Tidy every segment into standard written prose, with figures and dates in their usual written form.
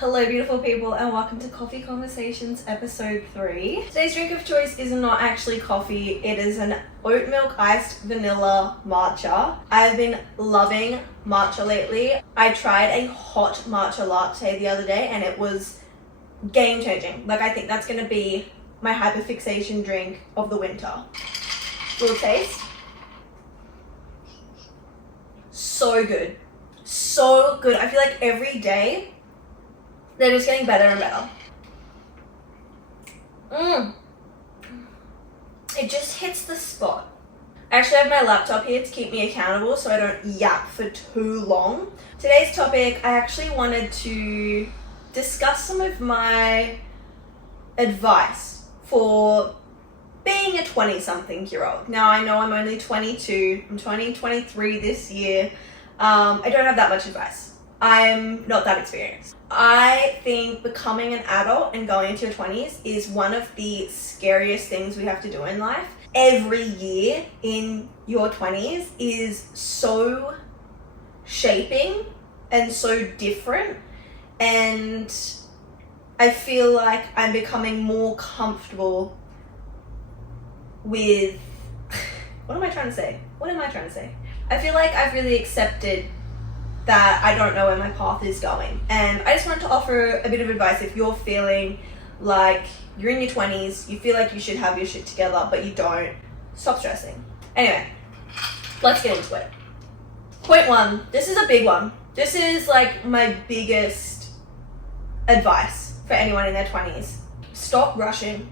Hello beautiful people and welcome to Coffee Conversations episode 3. Today's drink of choice is not actually coffee, it is an oat milk iced vanilla matcha. I've been loving matcha lately. I tried a hot matcha latte the other day and it was game changing. Like, I think that's going to be my hyperfixation drink of the winter. Little taste. So good. So good. I feel like every day they're just getting better and better. It just hits the spot. I actually have my laptop here to keep me accountable so I don't yap for too long. Today's topic, I actually wanted to discuss some of my advice for being a 20-something-year-old. Now, I know I'm only 22. I'm 23 this year. I don't have that much advice. I'm not that experienced. I think becoming an adult and going into your 20s is one of the scariest things we have to do in life. Every year in your 20s is so shaping and so different, and I feel like I'm becoming more comfortable with what am I trying to say? I feel like I've really accepted that I don't know where my path is going. And I just wanted to offer a bit of advice if you're feeling like you're in your 20s, you feel like you should have your shit together, but you don't. Stop stressing. Anyway, let's get into it. Point 1, this is a big one. This is like my biggest advice for anyone in their 20s. Stop rushing.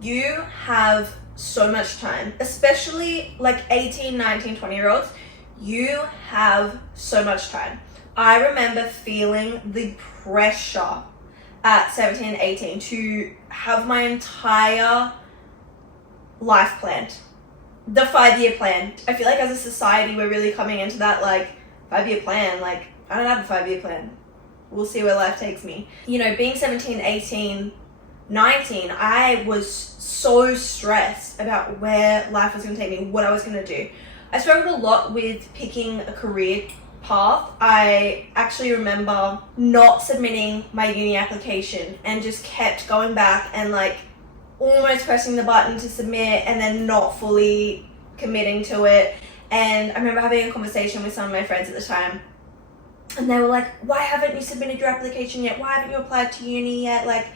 You have so much time, especially like 18, 19, 20-year-olds. You have so much time. I remember feeling the pressure at 17 and 18 to have my entire life planned. The 5-year plan. I feel like as a society, we're really coming into that like 5-year plan. Like, I don't have a 5-year plan. We'll see where life takes me. You know, being 17, 18, 19, I was so stressed about where life was going to take me, what I was going to do. I struggled a lot with picking a career path. I actually remember not submitting my uni application and just kept going back and like almost pressing the button to submit and then not fully committing to it. And I remember having a conversation with some of my friends at the time, and they were like, why haven't you submitted your application yet? Why haven't you applied to uni yet? Like,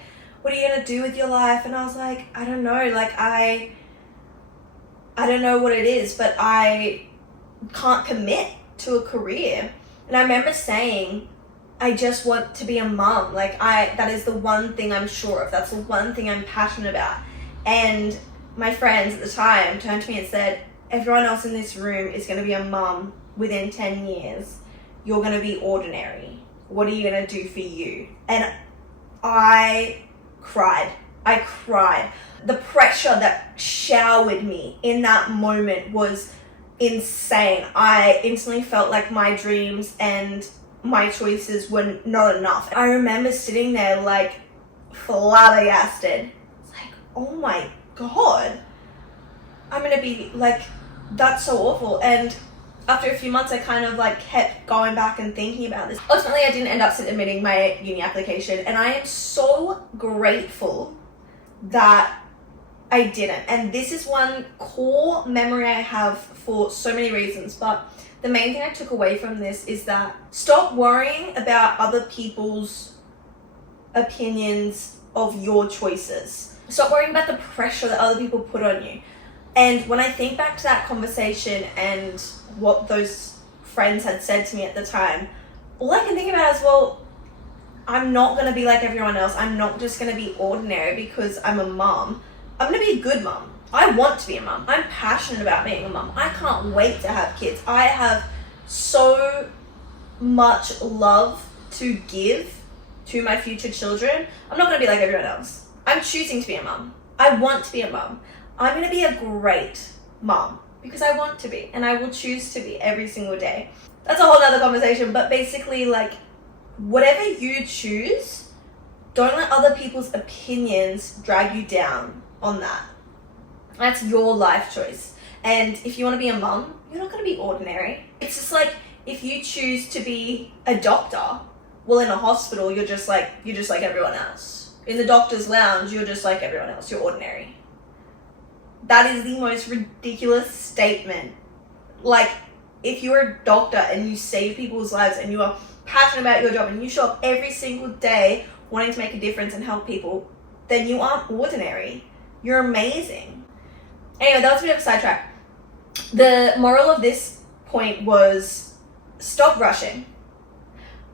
what are you going to do with your life? And I was like, I don't know. Like, I don't know what it is, but I can't commit to a career. And I remember saying, I just want to be a mum. Like, that is the one thing I'm sure of. That's the one thing I'm passionate about. And my friends at the time turned to me and said, everyone else in this room is going to be a mum within 10 years. You're going to be ordinary. What are you going to do for you? And I cried. The pressure that showered me in that moment was insane. I instantly felt like my dreams and my choices were not enough. I remember sitting there like flabbergasted. It's like, oh my God, I'm gonna be like, that's so awful. And after a few months, I kind of like kept going back and thinking about this. Ultimately, I didn't end up submitting my uni application, and I am so grateful that I didn't. And this is one core memory I have for so many reasons, but the main thing I took away from this is that stop worrying about other people's opinions of your choices. Stop worrying about the pressure that other people put on you. And when I think back to that conversation and what those friends had said to me at the time, all I can think about is, well, I'm not going to be like everyone else. I'm not just going to be ordinary because I'm a mum. I'm going to be a good mum. I want to be a mum. I'm passionate about being a mum. I can't wait to have kids. I have so much love to give to my future children. I'm not going to be like everyone else. I'm choosing to be a mum. I want to be a mum. I'm going to be a great mum because I want to be, and I will choose to be every single day. That's a whole other conversation, but basically, like, whatever you choose, don't let other people's opinions drag you down on that. That's your life choice. And if you want to be a mum, you're not going to be ordinary. It's just like if you choose to be a doctor, Well, in a hospital, you're just like everyone else. In the doctor's lounge, you're just like everyone else. You're ordinary. That is the most ridiculous statement. Like, if you're a doctor and you save people's lives and you are passionate about your job and you show up every single day wanting to make a difference and help people, then you aren't ordinary. You're amazing. Anyway, that was a bit of a sidetrack. The moral of this point was stop rushing.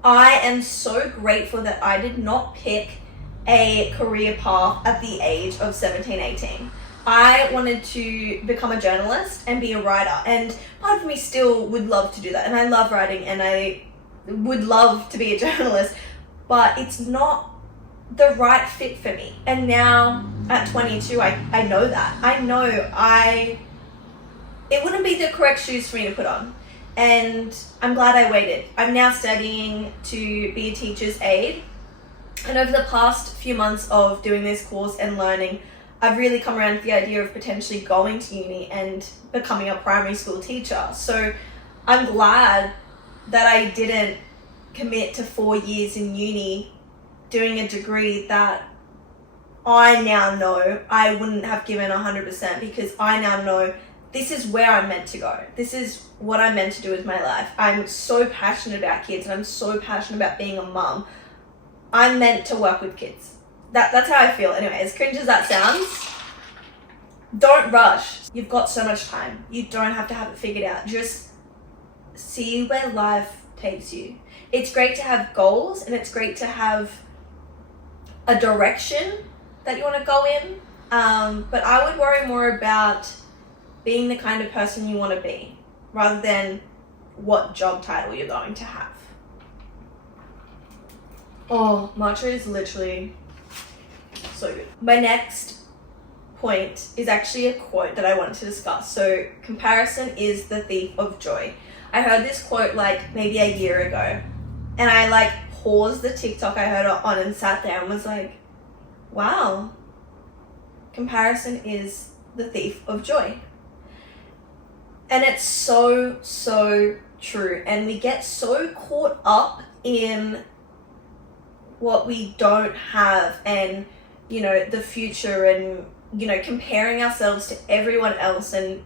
I am so grateful that I did not pick a career path at the age of 17, 18. I wanted to become a journalist and be a writer, and part of me still would love to do that, and I love writing and I would love to be a journalist, but it's not the right fit for me. And now at 22, I know that. I know it wouldn't be the correct shoes for me to put on, and I'm glad I waited. I'm now studying to be a teacher's aide, and over the past few months of doing this course and learning, I've really come around to the idea of potentially going to uni and becoming a primary school teacher. So I'm glad that I didn't commit to 4 years in uni doing a degree that I now know I wouldn't have given 100%, because I now know this is where I'm meant to go. This is what I'm meant to do with my life. I'm so passionate about kids and I'm so passionate about being a mum. I'm meant to work with kids. That's how I feel. Anyway, as cringe as that sounds, don't rush. You've got so much time. You don't have to have it figured out. Just see where life takes you. It's great to have goals and it's great to have a direction that you want to go in. But I would worry more about being the kind of person you want to be rather than what job title you're going to have. Oh, matcha is literally so good. My next point is actually a quote that I wanted to discuss. So, comparison is the thief of joy. I heard this quote like maybe a year ago, and I like paused the TikTok I heard it on and sat there and was like, wow, comparison is the thief of joy. And it's so, so true. And we get so caught up in what we don't have and, you know, the future and, you know, comparing ourselves to everyone else and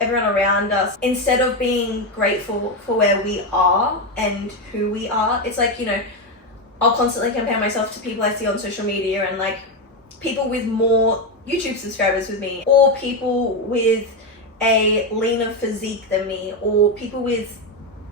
everyone around us instead of being grateful for where we are and who we are. It's like, you know, I'll constantly compare myself to people I see on social media and like people with more YouTube subscribers with me, or people with a leaner physique than me, or people with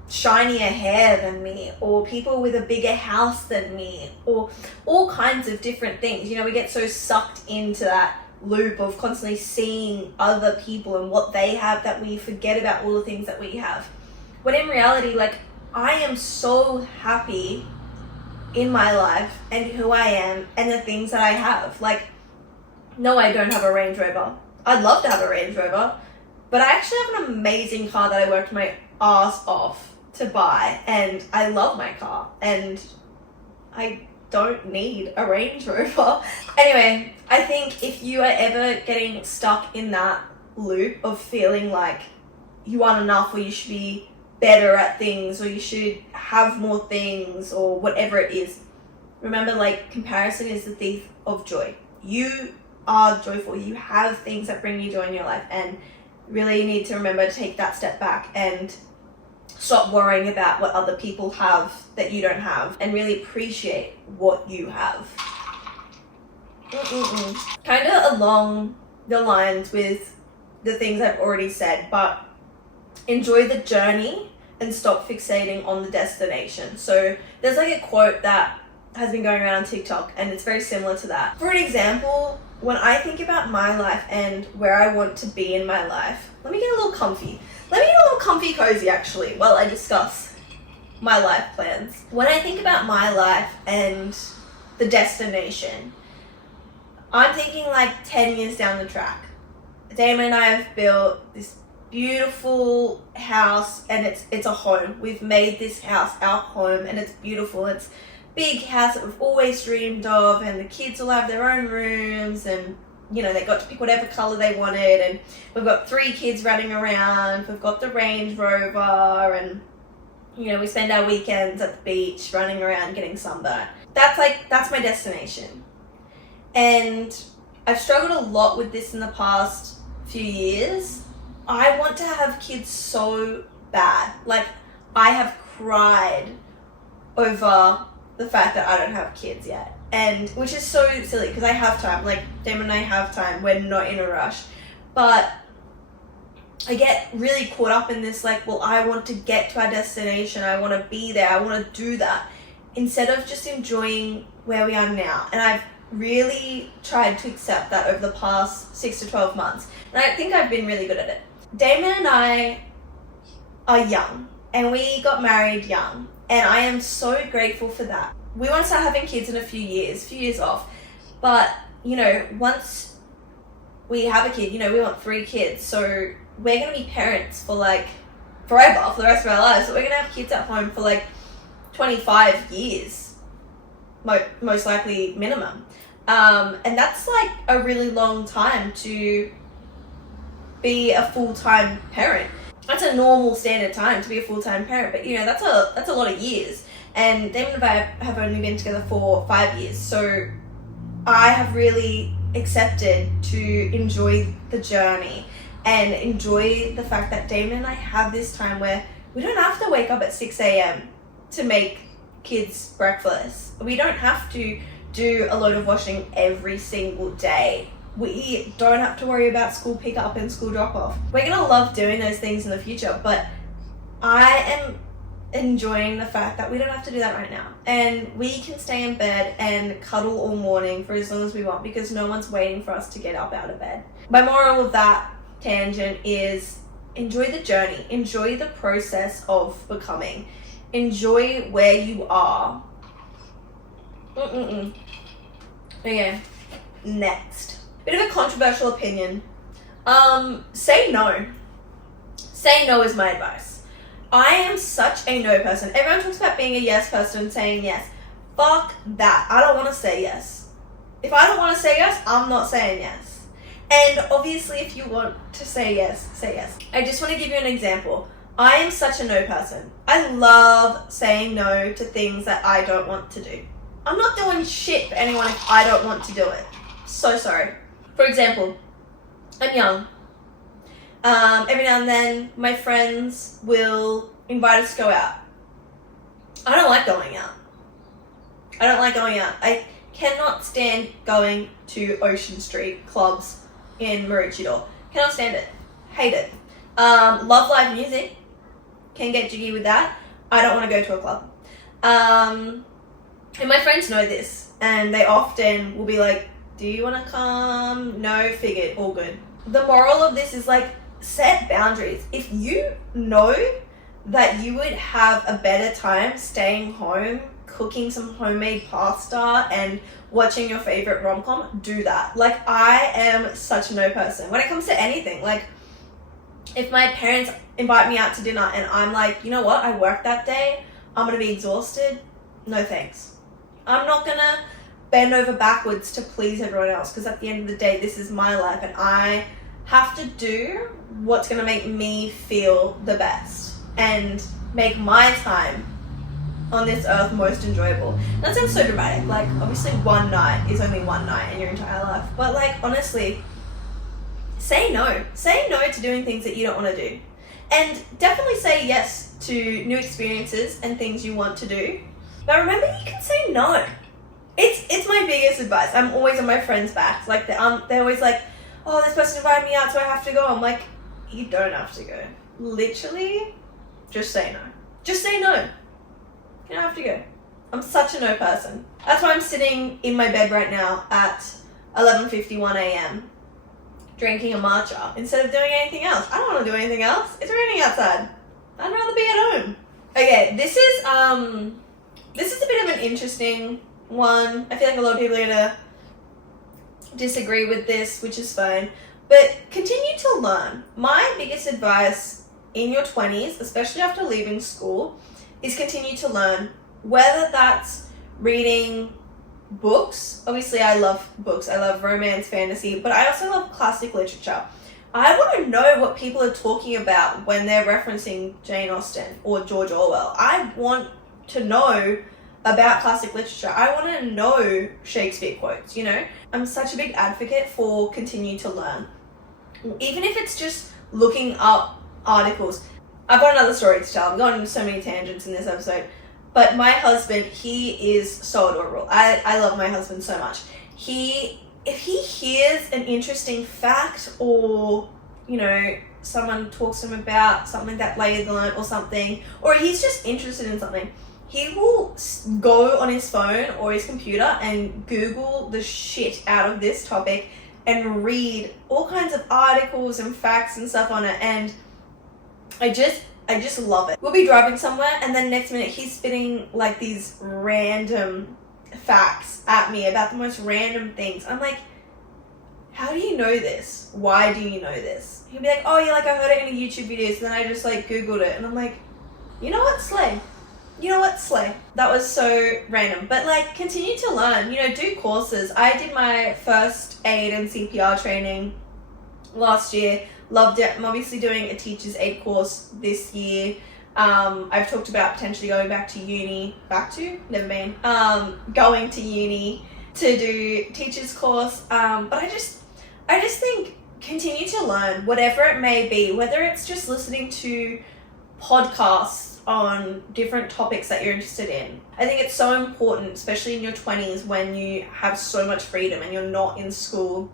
shinier hair than me, or people with a bigger house than me, or all kinds of different things. You know, we get so sucked into that loop of constantly seeing other people and what they have that we forget about all the things that we have. When in reality, like, I am so happy in my life and who I am and the things that I have. Like, no, I don't have a Range Rover. I'd love to have a Range Rover, but I actually have an amazing car that I worked my ass off to buy, and I love my car, and I don't need a Range Rover. Anyway, I think if you are ever getting stuck in that loop of feeling like you aren't enough, or you should be better at things, or you should have more things, or whatever it is, remember, like, comparison is the thief of joy. You are joyful. You have things that bring you joy in your life, and really you need to remember to take that step back and stop worrying about what other people have that you don't have, and really appreciate what you have. Kind of along the lines with the things I've already said, but enjoy the journey and stop fixating on the destination. So there's like a quote that has been going around on TikTok, and it's very similar to that. For an example, when I think about my life and where I want to be in my life, let me get a little comfy. Let me get a little comfy cozy actually while I discuss my life plans. When I think about my life and the destination, I'm thinking like 10 years down the track. Damon and I have built this beautiful house, and it's a home. We've made this house our home, and it's beautiful. It's a big house that we've always dreamed of, and the kids will have their own rooms, and you know, they got to pick whatever color they wanted, and we've got 3 kids running around. We've got the Range Rover, and You know, we spend our weekends at the beach, running around, getting sunburned. That's my destination. And I've struggled a lot with this in the past few years. I want to have kids so bad. Like, I have cried over the fact that I don't have kids yet. And which is so silly because I have time. Like, Damon and I have time. We're not in a rush. But I get really caught up in this, like, well, I want to get to our destination. I want to be there. I want to do that. Instead of just enjoying where we are now. And I've really tried to accept that over the past 6 to 12 months. And I think I've been really good at it. Damon and I are young. And we got married young. And I am so grateful for that. We want to start having kids in a few years off. But, you know, once we have a kid, you know, we want 3 kids. So we're going to be parents for like forever, for the rest of our lives. So we're going to have kids at home for like 25 years, most likely minimum. And that's like a really long time to be a full-time parent. That's a normal standard time to be a full-time parent, but you know, that's a lot of years. And Damon and I have only been together for 5 years, so I have really accepted to enjoy the journey and enjoy the fact that Damon and I have this time where we don't have to wake up at 6 a.m. to make kids breakfast. We don't have to do a load of washing every single day. We don't have to worry about school pickup and school drop off. We're gonna love doing those things in the future, but I am enjoying the fact that we don't have to do that right now. And we can stay in bed and cuddle all morning for as long as we want because no one's waiting for us to get up out of bed. My moral of that tangent is enjoy the journey, enjoy the process of becoming, enjoy where you are. Okay, next. Bit of a controversial opinion. Say no. Say no is my advice. I am such a no person. Everyone talks about being a yes person, saying yes. Fuck that. I don't want to say yes. If I don't want to say yes, I'm not saying yes. And obviously, if you want to say yes, say yes. I just want to give you an example. I am such a no person. I love saying no to things that I don't want to do. I'm not doing shit for anyone if I don't want to do it. So sorry. For example, I'm young. Every now and then, my friends will invite us to go out. I don't like going out. I cannot stand going to Ocean Street clubs in Maroochydore. Cannot stand it. Hate it. Love live music. Can get jiggy with that. I don't want to go to a club. And my friends know this, and they often will be like, do you want to come? No, figured, all good. The moral of this is like, set boundaries. If you know that you would have a better time staying home, cooking some homemade pasta and watching your favorite rom-com, do that. Like, I am such a no person when it comes to anything. Like, if my parents invite me out to dinner and I'm like, you know what, I worked that day, I'm gonna be exhausted, no thanks. I'm not gonna bend over backwards to please everyone else, because at the end of the day, this is my life and I have to do what's gonna make me feel the best and make my time on this earth most enjoyable. That sounds so dramatic. Like, obviously one night is only one night in your entire life, but like, honestly, say no. Say no to doing things that you don't want to do. And definitely say yes to new experiences and things you want to do. But remember, you can say no. It's my biggest advice. I'm always on my friends' backs. Like, they're always like, oh, this person invited me out, so I have to go. I'm like, you don't have to go. Literally, just say no. Just say no. You don't have to go. I'm such a no person. That's why I'm sitting in my bed right now at 11:51 a.m. drinking a matcha instead of doing anything else. I don't want to do anything else. It's raining outside. I'd rather be at home. Okay, this is a bit of an interesting one. I feel like a lot of people are gonna disagree with this, which is fine. But continue to learn. My biggest advice in your 20s, especially after leaving school, is continue to learn. Whether that's reading books. Obviously, I love books. I love romance, fantasy, but I also love classic literature. I want to know what people are talking about when they're referencing Jane Austen or George Orwell. I want to know about classic literature. I want to know Shakespeare quotes, you know? I'm such a big advocate for continue to learn. Even if it's just looking up articles. I've got another story to tell. I'm going on so many tangents in this episode. But my husband, he is so adorable. I love my husband so much. If he hears an interesting fact or, you know, someone talks to him about something that they learned or something, or he's just interested in something, he will go on his phone or his computer and Google the shit out of this topic and read all kinds of articles and facts and stuff on it. And I just love it. We'll be driving somewhere and then next minute he's spitting like these random facts at me about the most random things. I'm like, how do you know this? Why do you know this? He'll be like, oh yeah, like I heard it in a YouTube video, so then I just like Googled it. And I'm like, you know what, slay. You know what, slay. That was so random. But like, continue to learn, you know, do courses. I did my first aid and CPR training last year. Loved it. I'm obviously doing a teacher's aid course this year. I've talked about potentially going back to uni. Never been. Going to uni to do teacher's course. But I just think continue to learn, whatever it may be, whether it's just listening to podcasts on different topics that you're interested in. I think it's so important, especially in your 20s when you have so much freedom and you're not in school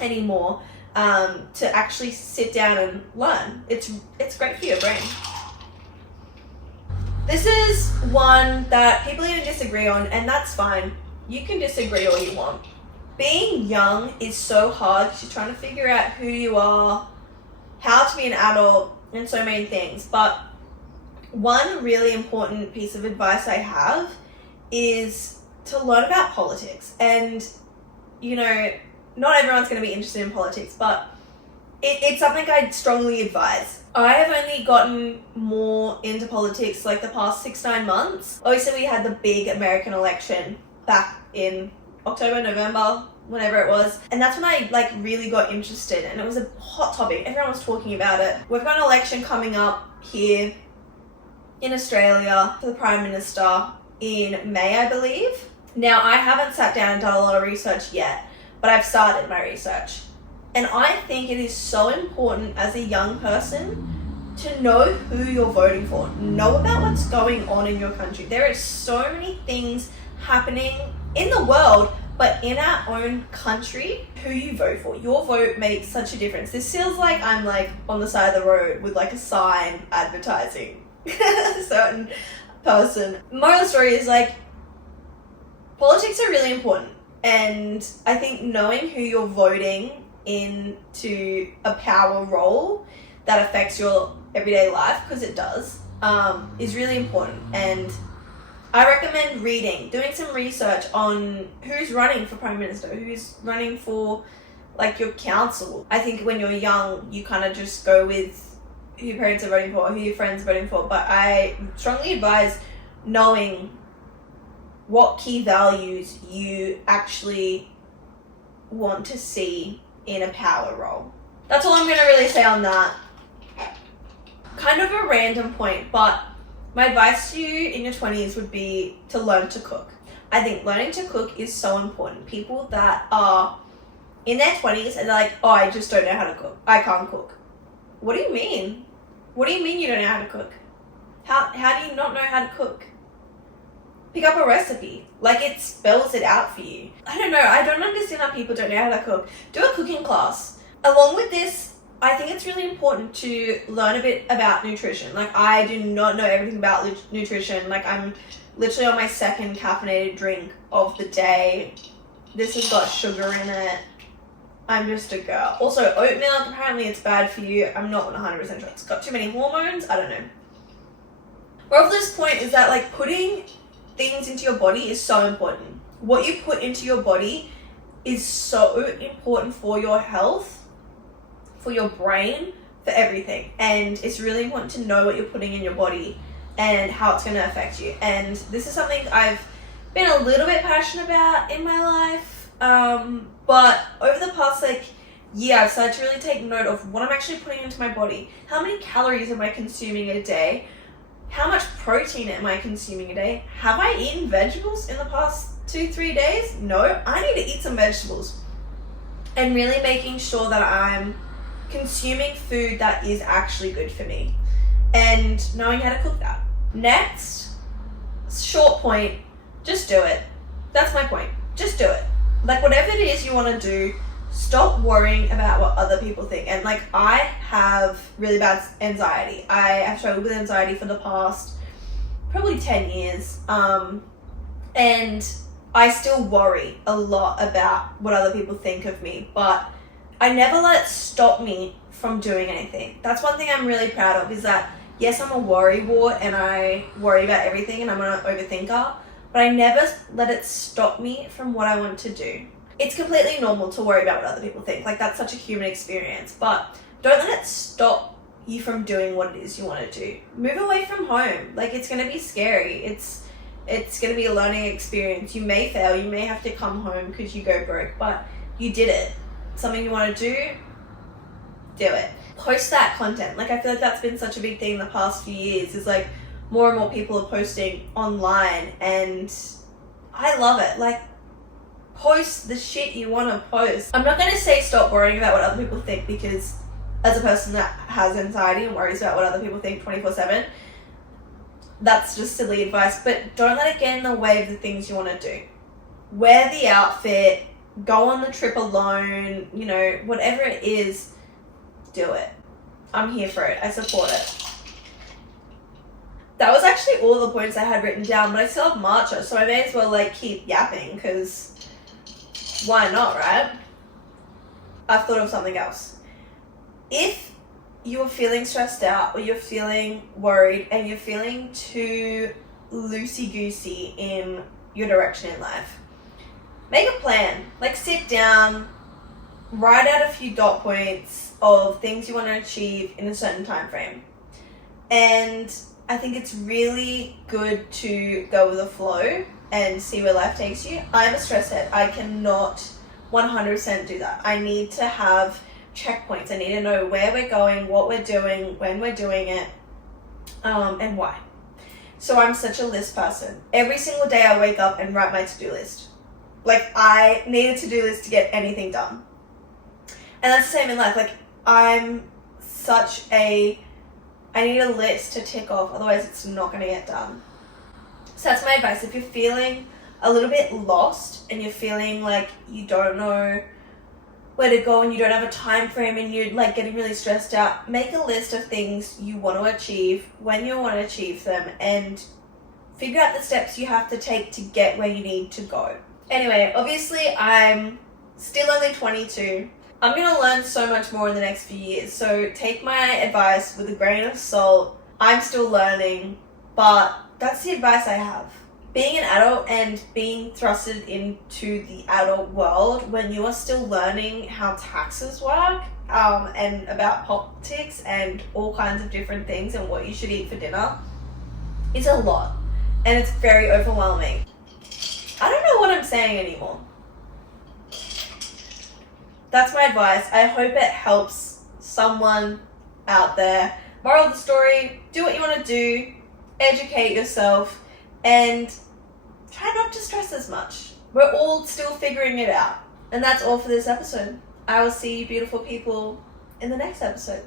anymore, to actually sit down and learn. It's great for your brain. This is one that people even disagree on, and that's fine. You can disagree all you want. Being young is so hard because you're trying to figure out who you are, how to be an adult, and so many things. But one really important piece of advice I have is to learn about politics. And, you know, not everyone's going to be interested in politics, but it's something I'd strongly advise. I have only gotten more into politics like the past 6-9 months. Obviously, we had the big American election back in October, November, whenever it was. And that's when I like really got interested, and it was a hot topic. Everyone was talking about it. We've got an election coming up here in Australia for the Prime Minister in May, I believe. Now, I haven't sat down and done a lot of research yet, but I've started my research. And I think it is so important as a young person to know who you're voting for. Know about what's going on in your country. There are so many things happening in the world, but in our own country, who you vote for. Your vote makes such a difference. This feels like I'm like on the side of the road with like a sign advertising a certain person. Moral of the story is like, politics are really important. And I think knowing who you're voting into a power role that affects your everyday life, because it does, is really important. And I recommend reading, doing some research on who's running for Prime Minister, who's running for like your council. I think when you're young, you kind of just go with who your parents are voting for, or who your friends are voting for. But I strongly advise knowing what key values you actually want to see in a power role. That's all I'm going to really say on that. Kind of a random point, but my advice to you in your 20s would be to learn to cook. I think learning to cook is so important. People that are in their 20s and they're like, oh, I just don't know how to cook. I can't cook. What do you mean? What do you mean you don't know how to cook? How do you not know how to cook? Pick up a recipe. Like, it spells it out for you. I don't know. I don't understand how people don't know how to cook. Do a cooking class. Along with this, I think it's really important to learn a bit about nutrition. Like, I do not know everything about nutrition. Like, I'm literally on my second caffeinated drink of the day. This has got sugar in it. I'm just a girl. Also, oat milk, apparently it's bad for you. I'm not 100% sure. It's got too many hormones. I don't know. Moral of this point is that, like, putting things into your body is so important. What you put into your body is so important for your health, for your brain, for everything. And it's really important to know what you're putting in your body and how it's going to affect you. And this is something I've been a little bit passionate about in my life. But over the past like year, I've started to really take note of what I'm actually putting into my body. How many calories am I consuming a day? How much protein am I consuming a day? Have I eaten vegetables in the past 2-3 days? No, I need to eat some vegetables. And really making sure that I'm consuming food that is actually good for me and knowing how to cook that. Next, short point, just do it. That's my point. Just do it. Like, whatever it is you want to do, stop worrying about what other people think. And like, I have really bad anxiety. I have struggled with anxiety for the past probably 10 years. And I still worry a lot about what other people think of me, but I never let it stop me from doing anything. That's one thing I'm really proud of, is that yes, I'm a worrywart and I worry about everything and I'm an overthinker, but I never let it stop me from what I want to do. It's completely normal to worry about what other people think. Like, that's such a human experience, but don't let it stop you from doing what it is you want to do. Move away from home. Like, it's going to be scary. It's going to be a learning experience. You may fail. You may have to come home because you go broke, but you did it. Something you want to do it. Post that content. Like, I feel like that's been such a big thing in the past few years, is like more and more people are posting online, and I love it. Like, post the shit you want to post. I'm not going to say stop worrying about what other people think, because as a person that has anxiety and worries about what other people think 24/7, that's just silly advice. But don't let it get in the way of the things you want to do. Wear the outfit, go on the trip alone, you know, whatever it is, do it. I'm here for it. I support it. That was actually all the points I had written down, but I still have matcha, so I may as well like keep yapping, because why not, right? I've thought of something else. If you're feeling stressed out, or you're feeling worried, and you're feeling too loosey-goosey in your direction in life, make a plan. Like, sit down, write out a few dot points of things you want to achieve in a certain time frame. And I think it's really good to go with the flow and see where life takes you. I'm a stress head. I cannot 100% do that. I need to have checkpoints. I need to know where we're going, what we're doing, when we're doing it, and why. So I'm such a list person. Every single day I wake up and write my to-do list. Like, I need a to-do list to get anything done. And that's the same in life. Like, I need a list to tick off, otherwise it's not going to get done. So that's my advice. If you're feeling a little bit lost and you're feeling like you don't know where to go and you don't have a time frame and you're like getting really stressed out, make a list of things you want to achieve, when you want to achieve them, and figure out the steps you have to take to get where you need to go. Anyway, obviously I'm still only 22. I'm going to learn so much more in the next few years, so take my advice with a grain of salt. I'm still learning, but that's the advice I have. Being an adult and being thrusted into the adult world when you are still learning how taxes work, and about politics and all kinds of different things and what you should eat for dinner, is a lot, and it's very overwhelming. I don't know what I'm saying anymore. That's my advice. I hope it helps someone out there. Moral of the story, do what you want to do, educate yourself, and try not to stress as much. We're all still figuring it out. And that's all for this episode. I will see you beautiful people in the next episode.